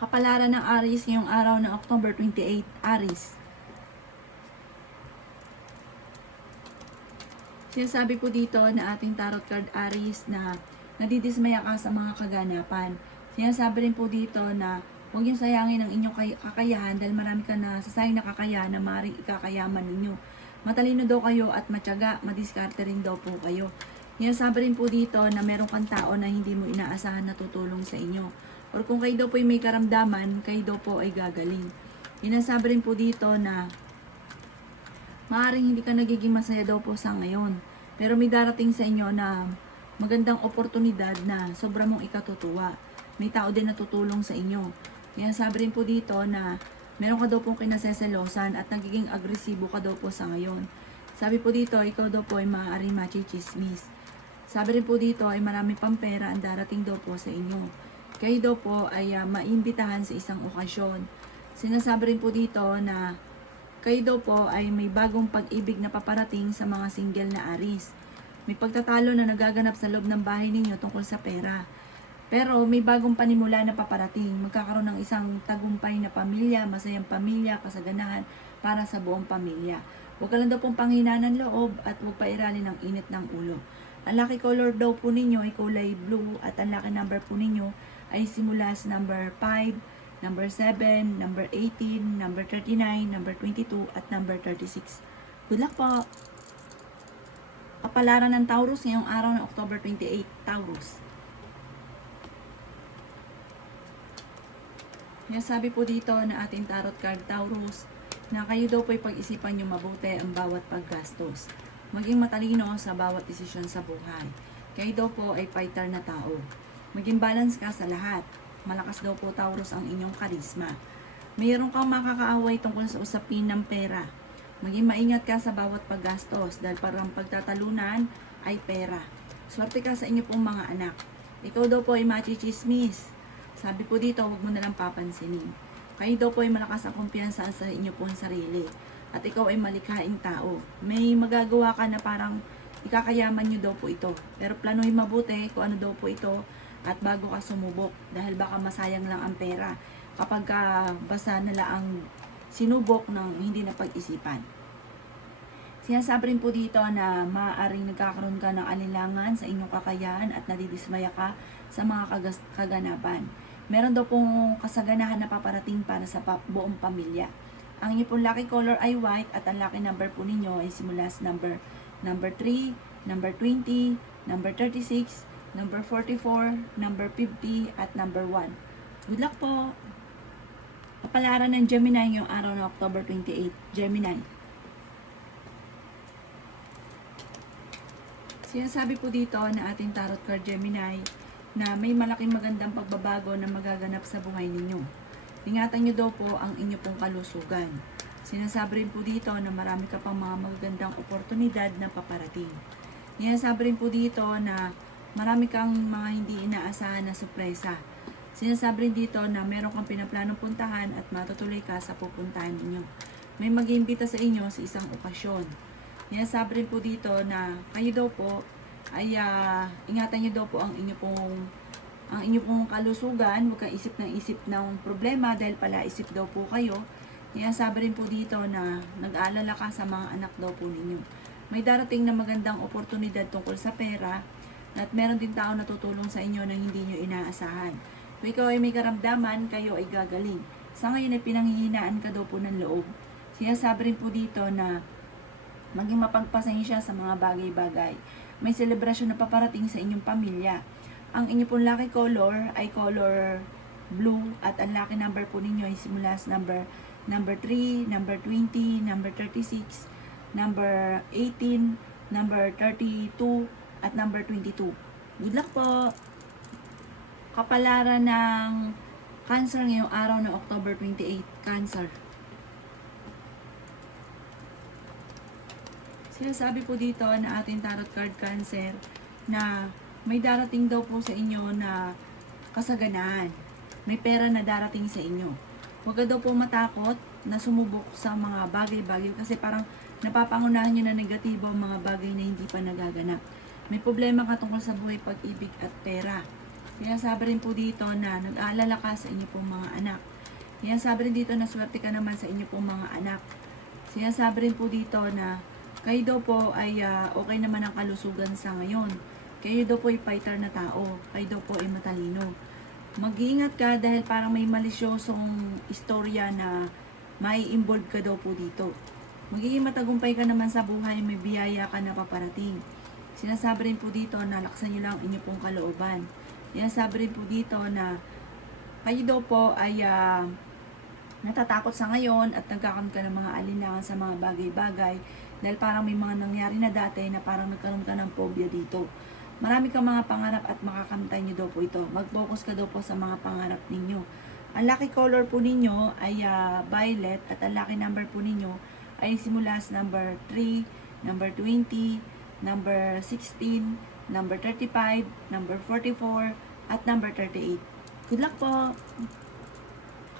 Kapalaran ng Aries ngayong araw ng October 28, Aries. Sinasabi po dito na ating tarot card Aries na nadidismaya ka sa mga kaganapan. Sinasabi rin po dito na huwag niyong sayangin ang inyong kakayahan dahil marami ka na sasayang na kakayahan na maaaring ikakayaman ninyo. Matalino daw kayo at matyaga, madiskarte rin daw po kayo. Sinasabi rin po dito na meron kang tao na hindi mo inaasahan na tutulong sa inyo. Or kung kayo daw po ay may karamdaman, kayo daw po ay gagaling. Sinasabi rin po dito na maaaring hindi ka nagiging masaya daw po sa ngayon. Pero may darating sa inyo na magandang oportunidad na sobra mong ikatutuwa. May tao din na tutulong sa inyo. Sinasabi rin po dito na meron ka daw pong kinaseselosan at nagiging agresibo ka daw po sa ngayon. Sabi po dito, ikaw daw po ay maaaring machichismis. Sabi rin po dito ay marami pang pera ang darating daw po sa inyo. Kayo daw po ay maimbitahan sa isang okasyon. Sinasabi rin po dito na kayo daw po ay may bagong pag-ibig na paparating sa mga single na Aries. May pagtatalo na nagaganap sa loob ng bahay ninyo tungkol sa pera. Pero may bagong panimula na paparating. Magkakaroon ng isang tagumpay na pamilya, masayang pamilya, kasaganahan para sa buong pamilya. Huwag ka lang daw pong panghinaan ng loob at huwag pairalin ng init ng ulo. Ang lucky color daw po ninyo ay kulay blue at ang lucky number po ninyo ay simula sa number 5, number 7, number 18, number 39, number 22, at number 36. Good luck po! Kapalaran ng Taurus ngayong araw ng October 28, Taurus. Sabi po dito na ating tarot card Taurus na kayo daw po ay pag-isipan nyo mabuti ang bawat paggastos. Maging matalino sa bawat desisyon sa buhay. Kayo daw po ay fighter na tao. Maging balance ka sa lahat. Malakas daw po Taurus ang inyong karisma. Mayroon kang makakaaway tungkol sa usapin ng pera. Maging maingat ka sa bawat paggastos dahil parang pagtatalunan ay pera. Swerte ka sa inyo pong mga anak. Ikaw daw po ay machichismis. Sabi po dito, huwag mo nalang papansinin. Kayo daw po ay malakas ang kumpiyansa sa inyo pong sarili. At ikaw ay malikhaing tao. May magagawa ka na parang ikakayaman nyo daw po ito. Pero planuhin mabuti kung ano daw po ito at bago ka sumubok. Dahil baka masayang lang ang pera kapag basta nala ang sinubok ng hindi na pag-isipan. Sinasabi rin po dito na maaaring nagkakaroon ka ng alinlangan sa inyong kakayahan at nadidismaya ka sa mga kaganapan. Meron daw pong kasaganahan na paparating para sa buong pamilya. Ang inyong pong lucky color ay white at ang lucky number po ninyo ay simula sa number 3, number 20, number 36, number 44, number 50, at number 1. Good luck po! Kapalaran ng Gemini ngayong araw ng October 28, Gemini. Sinasabi po dito na ating tarot card Gemini na may malaking magandang pagbabago na magaganap sa buhay ninyo. Ingatan nyo daw po ang inyo pong kalusugan. Sinasabi rin po dito na marami ka pang mga magagandang oportunidad na paparating. Sinasabi rin po dito na marami kang mga hindi inaasahan na sorpresa. Sinasabi rin dito na meron kang pinaplanong puntahan at matutuloy ka sa pupuntahan ninyo. May mag-iimbita sa inyo sa isang okasyon. Sinasabi rin po dito na kayo daw po ay ingatan nyo daw po ang inyo pong kalusugan. Huwag kang isip ng problema dahil pala isip daw po kayo. Sinasabi rin po dito na nag-aalala ka sa mga anak daw po ninyo. May darating na magandang oportunidad tungkol sa pera at meron din tao na tutulong sa inyo na hindi nyo inaasahan. Kung ikaw ay may karamdaman, kayo ay gagaling. Sa ngayon ay pinanghihinaan ka daw po ng loob. Sinasabi rin po dito na maging mapagpasensya sa mga bagay-bagay. May selebrasyon na paparating sa inyong pamilya. Ang inyong pong lucky color ay color blue at ang lucky number po ninyo ay simula sa number 3, number 20, number 36, number 18, number 32, at number 22. Good luck po! Kapalaran ng Cancer ngayong araw ng October 28, Cancer. Sinasabi po dito na ating tarot card Cancer na may darating daw po sa inyo na kasaganahan. May pera na darating sa inyo. Huwag ka daw po matakot na sumubok sa mga bagay-bagay kasi parang napapangunahan nyo na negatibo ang mga bagay na hindi pa nagaganap. May problema ka tungkol sa buhay, pag-ibig at pera. Sinasabi rin po dito na nag-aalala ka sa inyo pong mga anak. Sinasabi rin dito na swerte ka naman sa inyo pong mga anak. Sinasabi rin po dito na kayo daw po ay okay naman ang kalusugan sa ngayon. Kayo daw po ay fighter na tao. Kayo daw po ay matalino. Mag-iingat ka dahil parang may malisyosong istorya na may involve ka daw po dito. Magiging matagumpay ka naman sa buhay, may biyaya ka na paparating. Sinasabi rin po dito na laksan nyo lang inyo pong kalooban. Sinasabi rin po dito na kayo daw po ay natatakot sa ngayon at nagkakaroon ka ng mga alinlangan sa mga bagay-bagay dahil parang may mga nangyari na dati na parang nagkaroon ka ng phobia dito. Marami kang mga pangarap at makakamtay nyo daw po ito. Mag-focus ka daw po sa mga pangarap ninyo. Ang lucky color po ninyo ay violet at ang lucky number po ninyo ay simula sa number 3, number 20, number 16, number 35, number 44, at number 38. Good luck po!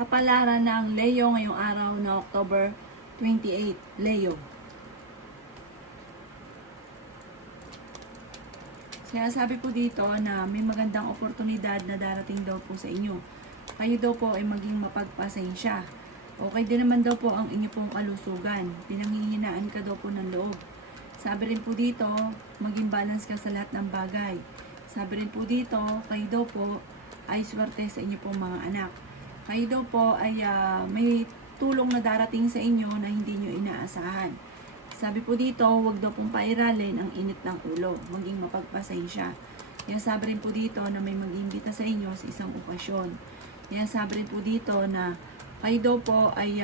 Kapalaran ng Leo ngayong araw na October 28. Leo. Sinasabi po dito na may magandang oportunidad na darating daw po sa inyo. Kayo daw po ay maging mapagpasensya. Okay din naman daw po ang inyo pong kalusugan. Pinanghihinaan ka daw po ng loob. Sabi rin po dito, maging balance ka sa lahat ng bagay. Sabi rin po dito, kayo daw po ay swerte sa inyo pong mga anak. Kayo daw po ay may tulong na darating sa inyo na hindi nyo inaasahan. Sabi po dito, huwag daw pong pairalin ang init ng ulo, maging mapagpasensya. Yan sabi rin po dito na may mag-imbita sa inyo sa isang okasyon. Yan sabi rin po dito na kayo daw po ay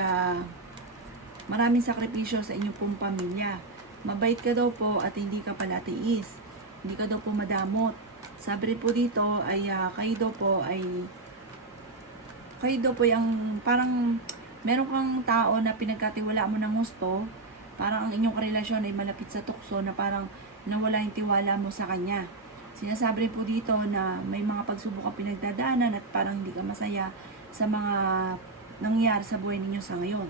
maraming sakripisyo sa inyong pong pamilya. Mabait ka daw po at hindi ka pala tiis. Hindi ka daw po madamot. Sabi rin po dito ay kayo daw po yung parang meron kang tao na pinagkatiwala mo ng gusto. Parang ang inyong karelasyon ay malapit sa tukso na parang nawala yung tiwala mo sa kanya. Sinasabi rin po dito na may mga pagsubok ang pinagdadaanan at parang hindi ka masaya sa mga nangyari sa buhay ninyo sa ngayon.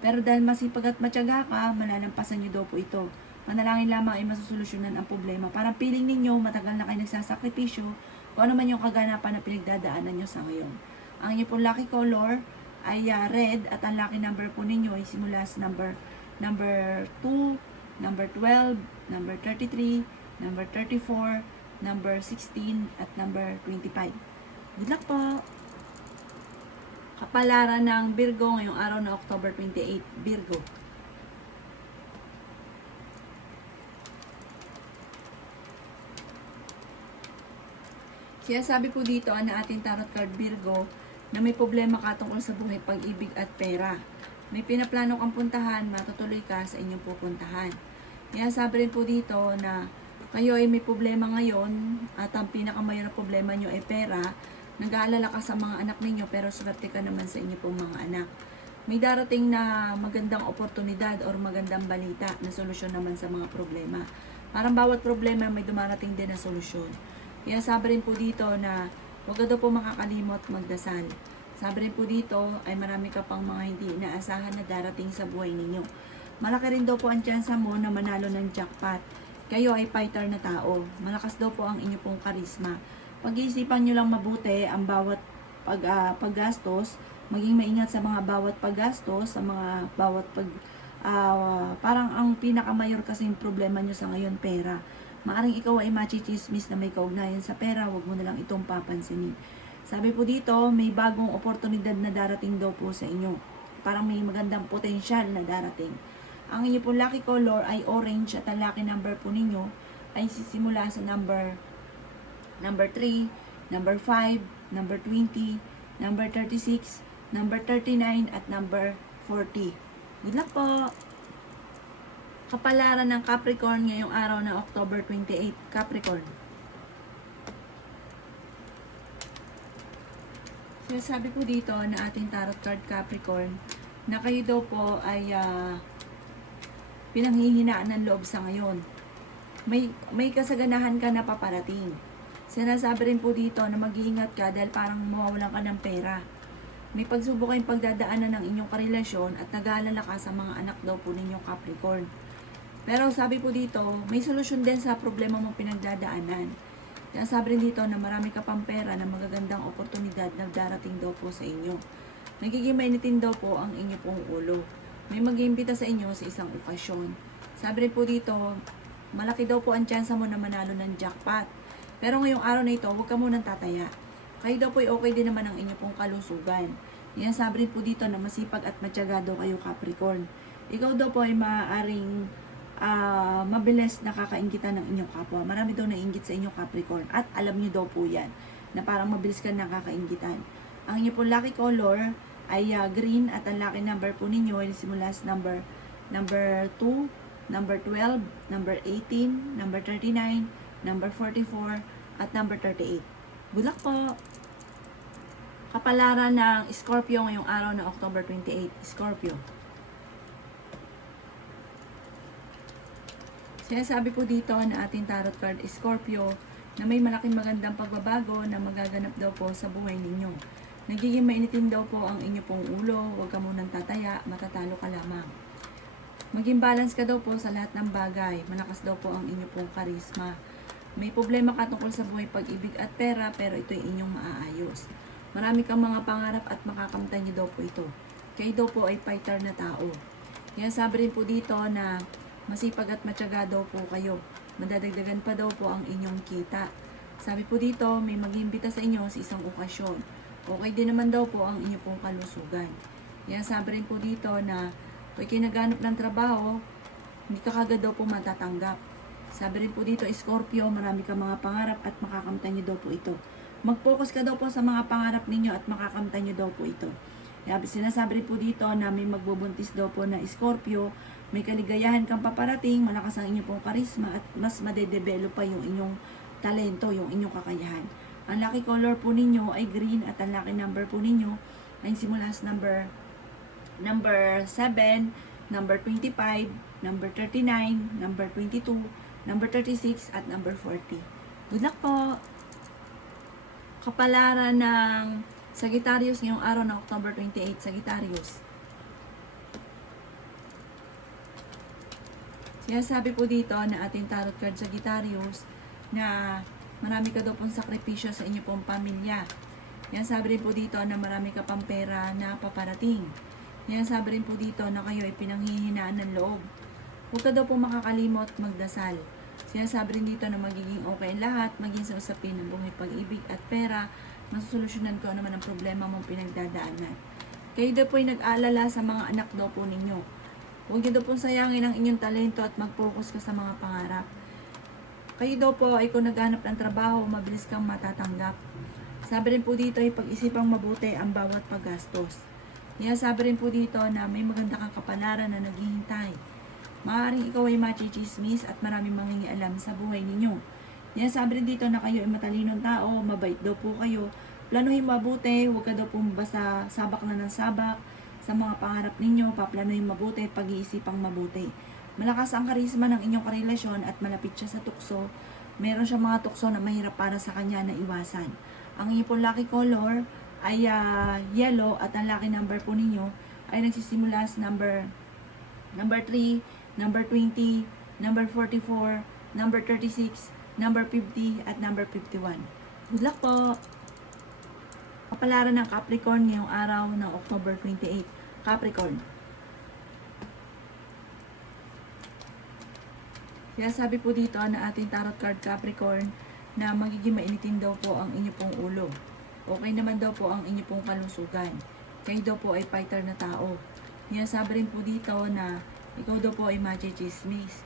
Pero dahil masipag at matyaga ka, malalampasan nyo daw po ito. Manalangin lamang ay masusolusyonan ang problema. Parang piling ninyo, matagal na kayo nagsasakripisyo, kung ano man yung kaganapan na pinagdadaanan nyo sa ngayon. Ang inyong pong lucky color ay red at ang lucky number po ninyo ay simula sa number 2, number 12, number 33, number 34, number 16, at number 25. Good luck po! Kapalaran ng Virgo ngayong araw na October 28. Virgo. Kaya sabi po dito na ating tarot card Virgo na may problema ka tungkol sa buhay, pag-ibig at pera. May pinaplano kang puntahan, matutuloy ka sa inyong pupuntahan. Kaya sabi rin po dito na kayo ay may problema ngayon at ang pinakamayon na problema nyo ay pera. Nag-aalala ka sa mga anak ninyo pero swerte ka naman sa inyo pong mga anak. May darating na magandang oportunidad or magandang balita na solusyon naman sa mga problema. Parang bawat problema may dumarating din na solusyon. Kaya sabi rin po dito na huwag ka daw po makakalimot magdasal. Sabi rin po dito ay marami ka pang mga hindi inaasahan na darating sa buhay ninyo. Malaki rin daw po ang tsansa mo na manalo ng jackpot. Kayo ay fighter na tao. Malakas daw po ang inyo pong karisma. Pag-iisipan nyo lang mabuti ang bawat paggastos. Maging maingat sa mga bawat paggastos, sa mga bawat parang ang pinakamayor kasing problema nyo sa ngayon, pera. Maaring ikaw ay machichismis na may kaugnayan sa pera, huwag mo na lang itong papansinin. Sabi po dito, may bagong oportunidad na darating daw po sa inyo. Parang may magandang potensyal na darating. Ang inyo po lucky color ay orange at ang lucky number po ninyo ay sisimula sa number 3, number 5, number 20, number 36, number 39, at number 40. Good luck po! Kapalaran ng Capricorn ngayong araw na October 28. Capricorn. So, sabi po dito na ating tarot card Capricorn na kayo daw po ay pinanghihinaan ng loob sa ngayon. May kasaganahan ka na paparating. Sinasabi rin po dito na mag-iingat ka dahil parang mawawalan ka ng pera. May pagsubok kayong pagdadaanan ng inyong karelasyon at nag-aalala ka sa mga anak daw po ninyong Capricorn. Pero sabi po dito, may solusyon din sa problema mong pinagdadaanan. Sinasabi rin dito na marami ka pang pera na magagandang oportunidad na darating daw po sa inyo. Nagiging mainitin daw po ang inyo pong ulo. May mag-iimbita sa inyo sa isang okasyon. Sabi rin po dito, malaki daw po ang tsansa mo na manalo ng jackpot. Pero ngayong araw na ito, huwag ka munang tataya. Kayo daw po ay okay din naman ang inyo pong kalusugan. Yan, sabi rin po dito na masipag at matyaga daw kayo, Capricorn. Ikaw daw po ay maaaring mabilis nakakaingitan ng inyong kapwa. Marami daw nainggit sa inyong Capricorn. At alam niyo daw po yan, na parang mabilis ka nakakaingitan. Ang inyo pong lucky color ay green at ang lucky number po ninyo ay simula sa number 2, number 12, number 18, number 39, number 44, at number 38. Good luck po! Kapalaran ng Scorpio ngayong araw na October 28. Scorpio. Sinasabi po dito na ating tarot card Scorpio na may malaking magandang pagbabago na magaganap daw po sa buhay ninyo. Nagiging mainitin daw po ang inyo pong ulo, huwag ka munang tataya, matatalo ka lamang. Maging balance ka daw po sa lahat ng bagay, malakas daw po ang inyo pong karisma. May problema ka tungkol sa buhay, pag-ibig at pera, pero ito ay inyong maaayos. Marami kang mga pangarap at makakamtan niyo daw po ito. Kayo daw po ay fighter na tao. Kaya sabi rin po dito na masipag at matyaga daw po kayo. Madadagdagan pa daw po ang inyong kita. Sabi po dito, may mag-iimbita sa inyo sa isang okasyon. Okay din naman daw po ang inyo pong kalusugan. Kaya sabi rin po dito na kung kinaganap ng trabaho, hindi ka kagad daw po matatanggap. Sabi rin po dito, Scorpio, marami ka mga pangarap at makakamtan niyo daw po ito. Mag-focus ka daw po sa mga pangarap ninyo at makakamtan niyo daw po ito. Kaya sinasabi rin po dito na may magbubuntis daw po na Scorpio, may kaligayahan kang paparating, malakas ang inyong pong karisma at mas madedevelop pa yung inyong talento, yung inyong kakayahan. Ang lucky color po ninyo ay green at ang lucky number po ninyo ay simula sa number 7, number 25, number 39, number 22, number 36, at number 40. Good luck po! Kapalaran ng Sagittarius ngayong araw na October 28, Sagittarius. Sinasabi po dito na ating tarot card Sagittarius na marami ka daw pong sakripisyo sa inyo pong pamilya. Yan, sabi rin po dito na marami ka pang pera na paparating. Yan, sabi rin po dito na kayo ay pinanghihinaan ng loob. Huwag ka daw pong makakalimot magdasal. Sinasabi rin dito na magiging okay lahat, maging sa usapin ng buhay, pag-ibig at pera, masusolusyonan ko naman ang problema mong pinagdadaanan. Kayo daw po ay nag-aalala sa mga anak daw po ninyo. Huwag niyo daw pong sayangin ang inyong talento at mag-focus ka sa mga pangarap. Kayo daw po ay kung naghanap ng trabaho, mabilis kang matatanggap. Sabi rin po dito ay pag-isipang mabuti ang bawat paggastos. Kaya sabi rin po dito na may maganda kang kapalaran na naghihintay. Maaaring ikaw ay machichismis at maraming mangingialam sa buhay ninyo. Kaya sabi rin dito na kayo ay matalinong tao, mabait daw po kayo. Planuhin mabuti, huwag ka daw pong basta sabak na ng sabak sa mga pangarap ninyo, paplanuhin mabuti, pag-iisipang mabuti. Malakas ang karisma ng inyong karelasyon at malapit siya sa tukso. Meron siya mga tukso na mahirap para sa kanya na iwasan. Ang inyong pong lucky color ay yellow at ang lucky number po ninyo ay nagsisimula sa number 3, number 20, number 44, number 36, number 50, at number 51. Good luck po! Kapalaran ng Capricorn ngayong araw ng October 28. Capricorn. Kaya sabi po dito na ating tarot card Capricorn na magiging mainitin daw po ang inyo pong ulo. Okay naman daw po ang inyo pong kalusugan. Kayo daw po ay fighter na tao. Sabi rin po dito na ikaw daw po ay machichismis.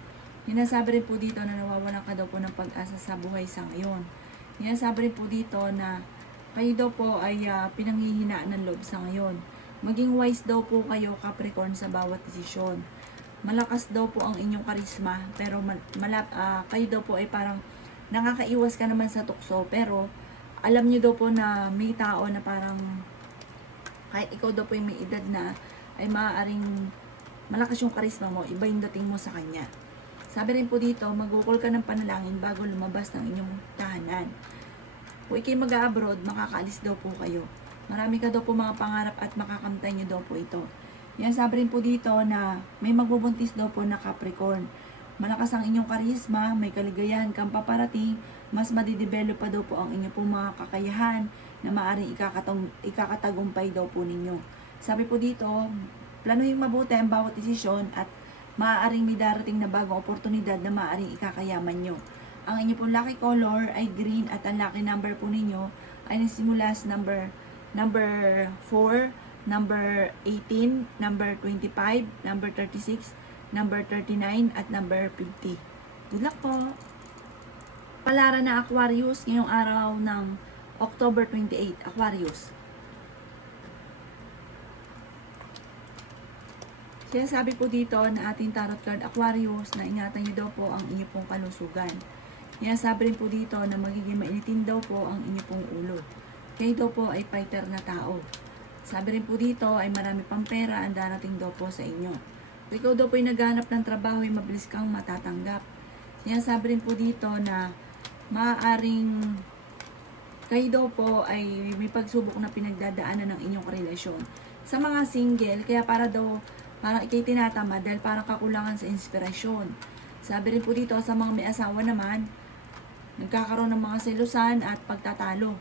Sabi rin po dito na nawawalan ka daw po ng pag-asa sa buhay sa ngayon. Sabi rin po dito na kayo daw po ay pinanghihinaan ng loob sa ngayon. Maging wise daw po kayo, Capricorn, sa bawat desisyon. Malakas daw po ang inyong karisma, pero kayo daw po ay parang nakakaiwas ka naman sa tukso, pero alam niyo daw po na may tao na parang kahit ikaw daw po ay may edad na ay maaaring malakas yung karisma mo, iba yung dating mo sa kanya. Sabi rin po dito, magukol ka ng panalangin bago lumabas ng inyong tahanan. Kung ikay mag-abroad, makakaalis daw po kayo. Marami ka daw po mga pangarap at makakamtan niyo daw po ito. Sabi rin po dito na may magbubuntis daw po na Capricorn. Malakas ang inyong karisma, may kaligayahan kang paparating, mas madidevelop pa daw po ang inyo pong mga kakayahan na maaaring ikakatagumpay daw po ninyo. Sabi po dito, planuhin mabuti ang bawat desisyon at maaaring may darating na bagong oportunidad na maaaring ikakayaman nyo. Ang inyo pong lucky color ay green at ang lucky number po ninyo ay nagsimula sa number 4, number 18, number 25, number 36, number 39, at number 50. Good luck po! Palaran na Aquarius ngayong araw ng October 28, Aquarius. Sinasabi po dito na ating tarot card Aquarius na ingatan nyo daw po ang inyong pong kalusugan. Sinasabi rin po dito na magiging mainitin daw po ang inyong pong ulo. Kayo daw po ay fighter na tao. Sabi rin po dito ay marami pang pera ang darating daw po sa inyo. Kung ikaw daw po ay naghanap ng trabaho ay mabilis kang matatanggap. Sinasabi rin po dito na maaaring kayo daw po ay may pagsubok na pinagdadaanan ng inyong relasyon. Sa mga single, kaya parang ikay tinatamad dahil parang kakulangan sa inspirasyon. Sabi rin po dito sa mga may asawa naman, nagkakaroon ng mga selusan at pagtatalo.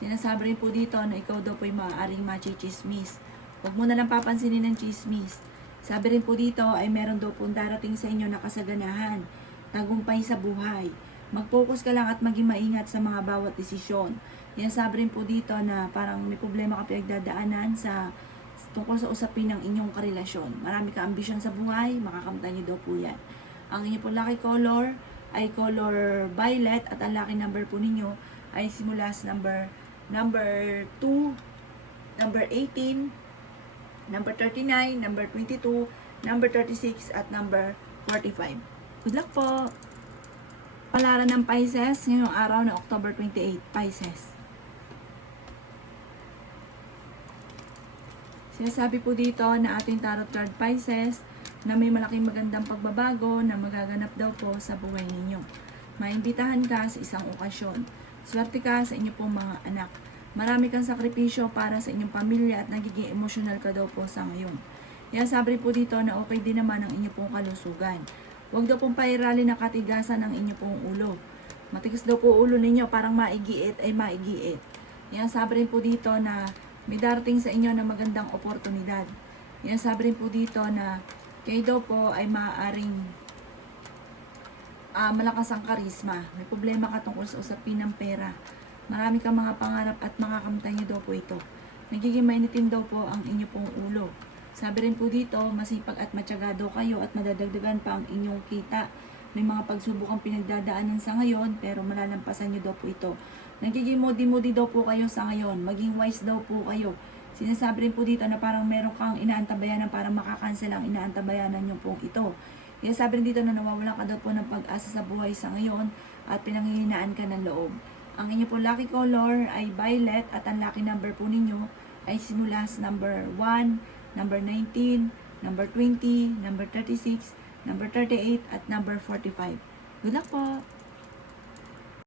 Sinasabi rin po dito na ikaw daw po ay maaaring machichismis. Huwag mo na lang papansinin ng chismis. Sabi rin po dito ay meron daw po darating sa inyo na kasaganahan, tagumpay sa buhay. Mag-focus ka lang at maging maingat sa mga bawat desisyon. Yan sabi rin po dito na parang may problema ka pinagdadaanan tungkol sa usapin ng inyong karelasyon. Marami ka ambisyon sa buhay, makakamtan niyo daw po yan. Ang inyong po lucky color ay color violet at ang lucky number po ninyo ay simula sa number 2, number 18, number 39, number 22, number 36, at number 45. Good luck po! Palaran ng Pisces ngayong araw na October 28, Pisces. Sinasabi po dito na ating tarot card Pisces na may malaking magandang pagbabago na magaganap daw po sa buhay ninyo. Maimbitahan ka sa isang okasyon. Swerte ka sa inyo pong mga anak. Marami kang sakripisyo para sa inyong pamilya at nagiging emosyonal ka daw po sa ngayon. Yan sabi po dito na okay din naman ang inyo pong kalusugan. Huwag daw pong pairali na katigasan ng inyo pong ulo. Matigas daw po ulo ninyo, parang maigiit ay maigiit. Yan sabi rin po dito na may darating sa inyo na magandang oportunidad. Yan sabi rin po dito na kayo daw po ay maaaring malakas ang karisma. May problema ka tungkol sa usapin ng pera. Marami kang mga pangarap at makakamtan nyo daw po ito. Nagiging mainitin daw po ang inyo pong ulo. Sabi rin po dito, masipag at matyaga daw kayo at madadagdagan pa ang inyong kita. May mga pagsubok ang pinagdadaanan sa ngayon, pero malalampasan nyo daw po ito. Nagiging moody daw po kayo sa ngayon. Maging wise daw po kayo. Sinasabi rin po dito na parang meron kang inaantabayanan para makakancel ang inaantabayanan nyo pong ito. Kaya sabi rin dito na nawawalan ka daw po ng pag-asa sa buhay sa ngayon at pinanghihinaan ka ng loob. Ang inyo po lucky color ay violet at ang lucky number po ninyo ay simula sa number 1, number 19, number 20, number 36, number 38, at number 45. Good luck po!